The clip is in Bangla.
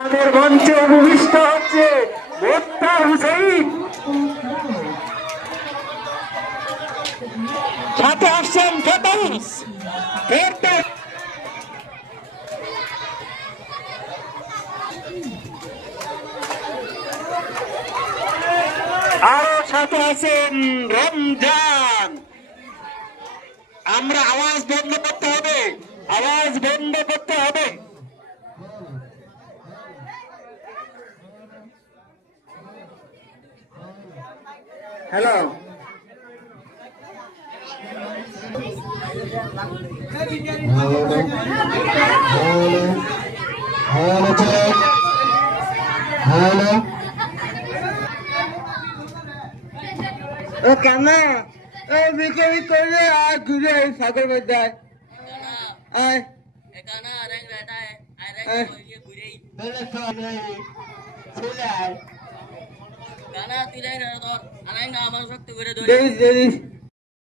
আমাদের মঞ্চে উপবিষ্ট হচ্ছে মোক্তার হুসাইন, সাথে আসছেন ফেরদৌস, আরো সাথে আছেন রমজান। আমরা আওয়াজ বন্ধ করতে হবে, আওয়াজ বন্ধ করতে হবে। হ্যালো, ও কানা বিক্রি করে আর ঘুরে সাগর মধ্যে আয় Ekana arang rata hai, arang ये घुरे. Kana tilai na tor, arang na amar sakti घुरे dori.